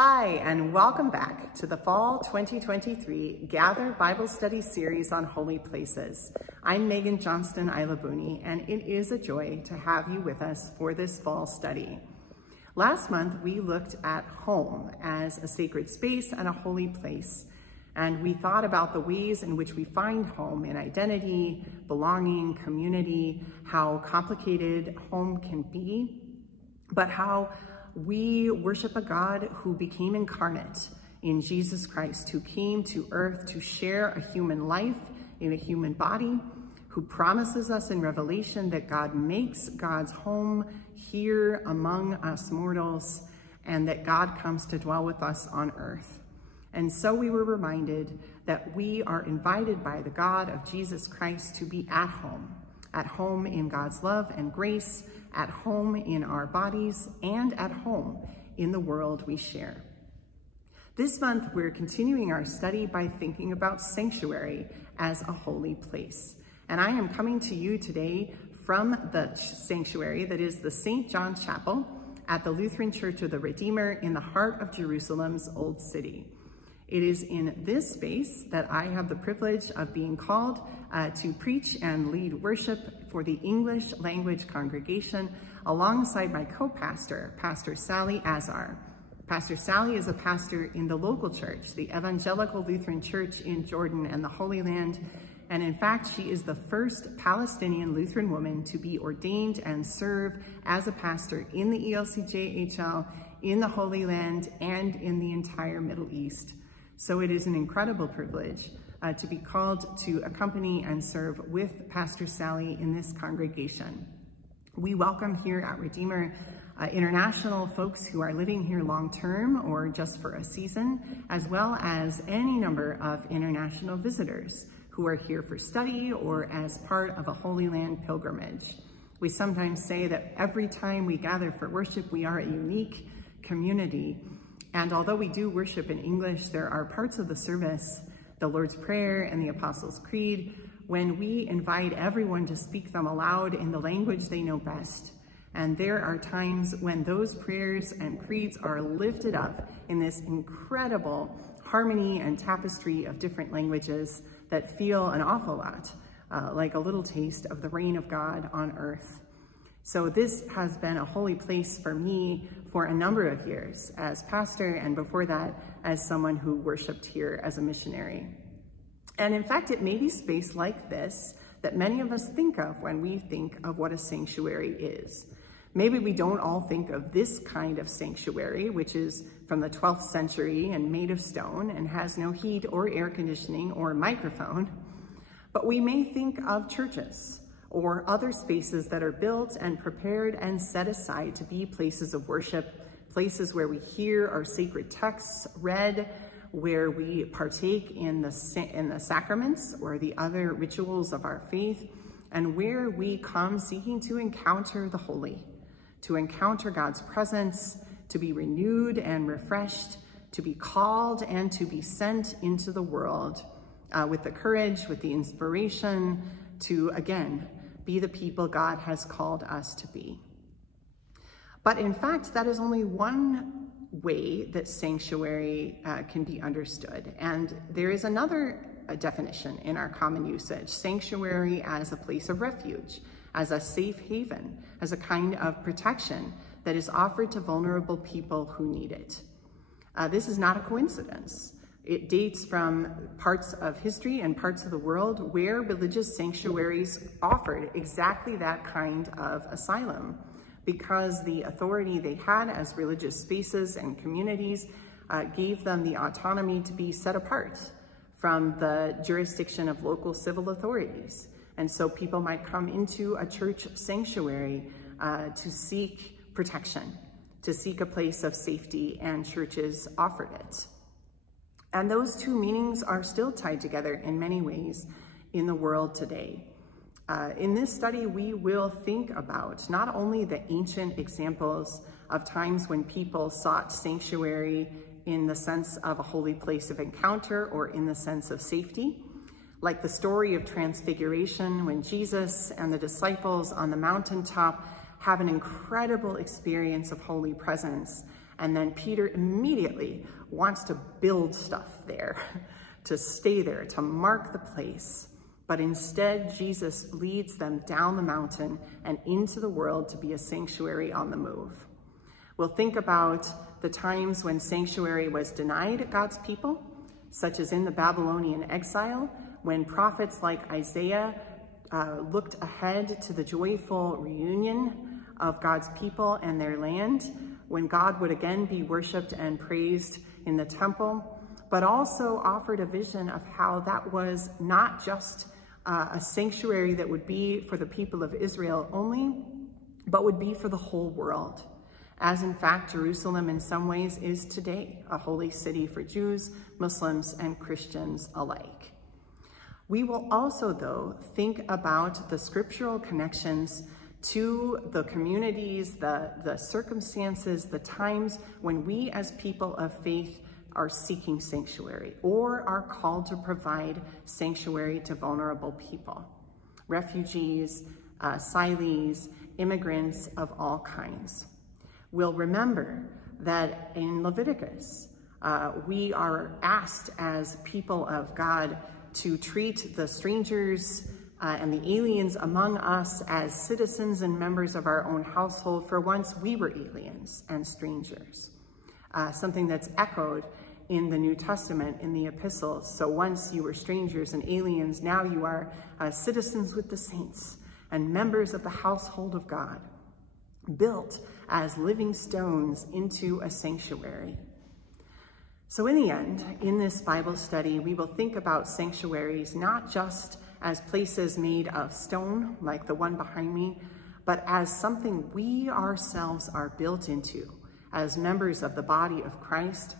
Hi, and welcome back to the Fall 2023 Gather Bible Study Series on Holy Places. I'm Meghan Johnston Aelabouni, and it is a joy to have you with us for this fall study. Last month, we looked at home as a sacred space and a holy place, and we thought about the ways in which we find home in identity, belonging, community, how complicated home can be, but how we worship a God who became incarnate in Jesus Christ, who came to earth to share a human life in a human body, who promises us in Revelation that God makes God's home here among us mortals, and that God comes to dwell with us on earth. And so we were reminded that we are invited by the God of Jesus Christ to be at home in God's love and grace, at home in our bodies, and at home in the world we share. This month, we're continuing our study by thinking about sanctuary as a holy place. And I am coming to you today from the sanctuary that is the St. John Chapel at the Lutheran Church of the Redeemer in the heart of Jerusalem's Old City. It is in this space that I have the privilege of being called to preach and lead worship for the English language congregation alongside my co-pastor, Pastor Sally Azar. Pastor Sally is a pastor in the local church, the Evangelical Lutheran Church in Jordan and the Holy Land, and in fact, she is the first Palestinian Lutheran woman to be ordained and serve as a pastor in the ELCJHL, in the Holy Land, and in the entire Middle East. So it is an incredible privilege to be called to accompany and serve with Pastor Sally in this congregation. We welcome here at Redeemer international folks who are living here long-term or just for a season, as well as any number of international visitors who are here for study or as part of a Holy Land pilgrimage. We sometimes say that every time we gather for worship, we are a unique community. And although we do worship in English, there are parts of the service, the Lord's Prayer and the Apostles' Creed, when we invite everyone to speak them aloud in the language they know best. And there are times when those prayers and creeds are lifted up in this incredible harmony and tapestry of different languages that feel an awful lot like a little taste of the reign of God on earth. So this has been a holy place for me for a number of years as pastor, and before that as someone who worshiped here as a missionary. And in fact, it may be space like this that many of us think of when we think of what a sanctuary is. Maybe we don't all think of this kind of sanctuary, which is from the 12th century and made of stone and has no heat or air conditioning or microphone, but we may think of churches or other spaces that are built and prepared and set aside to be places of worship, places where we hear our sacred texts read, where we partake in the sacraments or the other rituals of our faith, and where we come seeking to encounter the holy, to encounter God's presence, to be renewed and refreshed, to be called and to be sent into the world with the courage, with the inspiration to, again, be the people God has called us to be. But in fact, that is only one way that sanctuary can be understood. And there is another definition in our common usage: sanctuary as a place of refuge, as a safe haven, as a kind of protection that is offered to vulnerable people who need it. This is not a coincidence. It dates from parts of history and parts of the world where religious sanctuaries offered exactly that kind of asylum, because the authority they had as religious spaces and communities gave them the autonomy to be set apart from the jurisdiction of local civil authorities. And so people might come into a church sanctuary to seek protection, to seek a place of safety, and churches offered it. And those two meanings are still tied together in many ways in the world today. In this study, we will think about not only the ancient examples of times when people sought sanctuary in the sense of a holy place of encounter or in the sense of safety, like the story of Transfiguration when Jesus and the disciples on the mountaintop have an incredible experience of holy presence And then Peter immediately wants to build stuff there, to stay there, to mark the place. But instead, Jesus leads them down the mountain and into the world to be a sanctuary on the move. We'll think about the times when sanctuary was denied God's people, such as in the Babylonian exile, when prophets like Isaiah looked ahead to the joyful reunion of God's people and their land, when God would again be worshiped and praised in the temple, but also offered a vision of how that was not just a sanctuary that would be for the people of Israel only, but would be for the whole world. As in fact, Jerusalem in some ways is today a holy city for Jews, Muslims, and Christians alike. We will also, though, think about the scriptural connections to the communities, the circumstances, the times when we as people of faith are seeking sanctuary or are called to provide sanctuary to vulnerable people, refugees, asylees, immigrants of all kinds. We'll remember that in Leviticus, we are asked as people of God to treat the strangers and the aliens among us as citizens and members of our own household, for once we were aliens and strangers. Something that's echoed in the New Testament, in the epistles. So once you were strangers and aliens, now you are citizens with the saints and members of the household of God, built as living stones into a sanctuary. So in the end, in this Bible study, we will think about sanctuaries not just as places made of stone, like the one behind me, but as something we ourselves are built into as members of the body of Christ,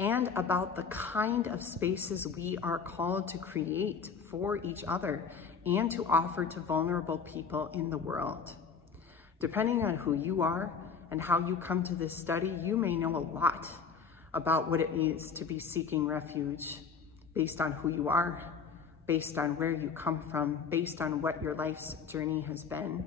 and about the kind of spaces we are called to create for each other and to offer to vulnerable people in the world. Depending on who you are and how you come to this study, you may know a lot about what it means to be seeking refuge based on who you are, based on where you come from, based on what your life's journey has been.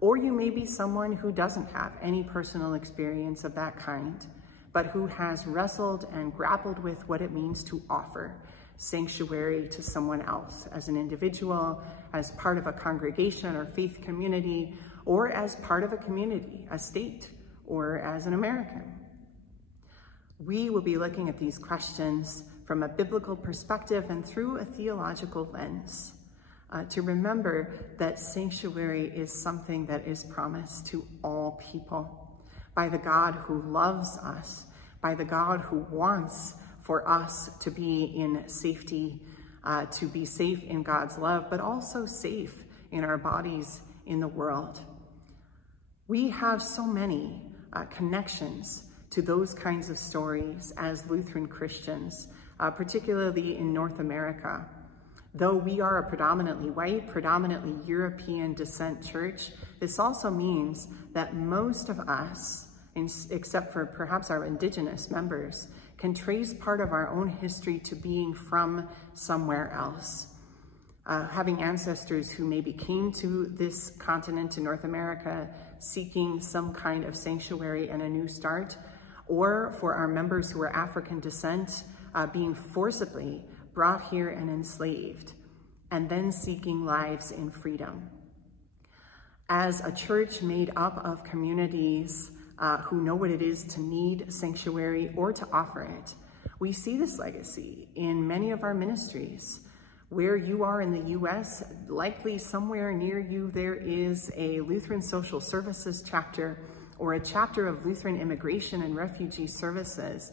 Or you may be someone who doesn't have any personal experience of that kind, but who has wrestled and grappled with what it means to offer sanctuary to someone else, as an individual, as part of a congregation or faith community, or as part of a community, a state, or as an American. We will be looking at these questions from a biblical perspective and through a theological lens, to remember that sanctuary is something that is promised to all people by the God who loves us, by the God who wants for us to be in safety, to be safe in God's love, but also safe in our bodies in the world. We have so many connections to those kinds of stories as Lutheran Christians, particularly in North America. Though we are a predominantly white, predominantly European descent church, this also means that most of us, except for perhaps our indigenous members, can trace part of our own history to being from somewhere else. Having ancestors who maybe came to this continent, to North America, seeking some kind of sanctuary and a new start, or for our members who are African descent, being forcibly brought here and enslaved, and then seeking lives in freedom. As a church made up of communities who know what it is to need sanctuary or to offer it, we see this legacy in many of our ministries. Where you are in the US, likely somewhere near you, there is a Lutheran Social Services chapter or a chapter of Lutheran Immigration and Refugee Services,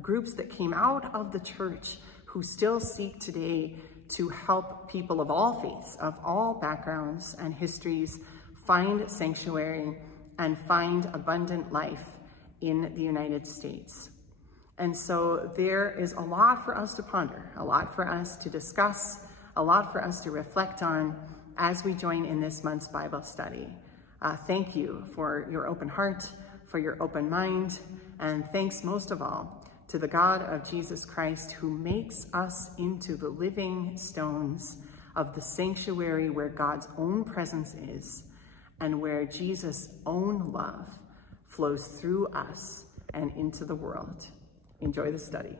groups that came out of the church who still seek today to help people of all faiths, of all backgrounds and histories, find sanctuary and find abundant life in the United States. And so there is a lot for us to ponder, a lot for us to discuss, a lot for us to reflect on as we join in this month's Bible study. Thank you for your open heart, for your open mind, and thanks most of all to the God of Jesus Christ, who makes us into the living stones of the sanctuary where God's own presence is and where Jesus' own love flows through us and into the world. Enjoy the study.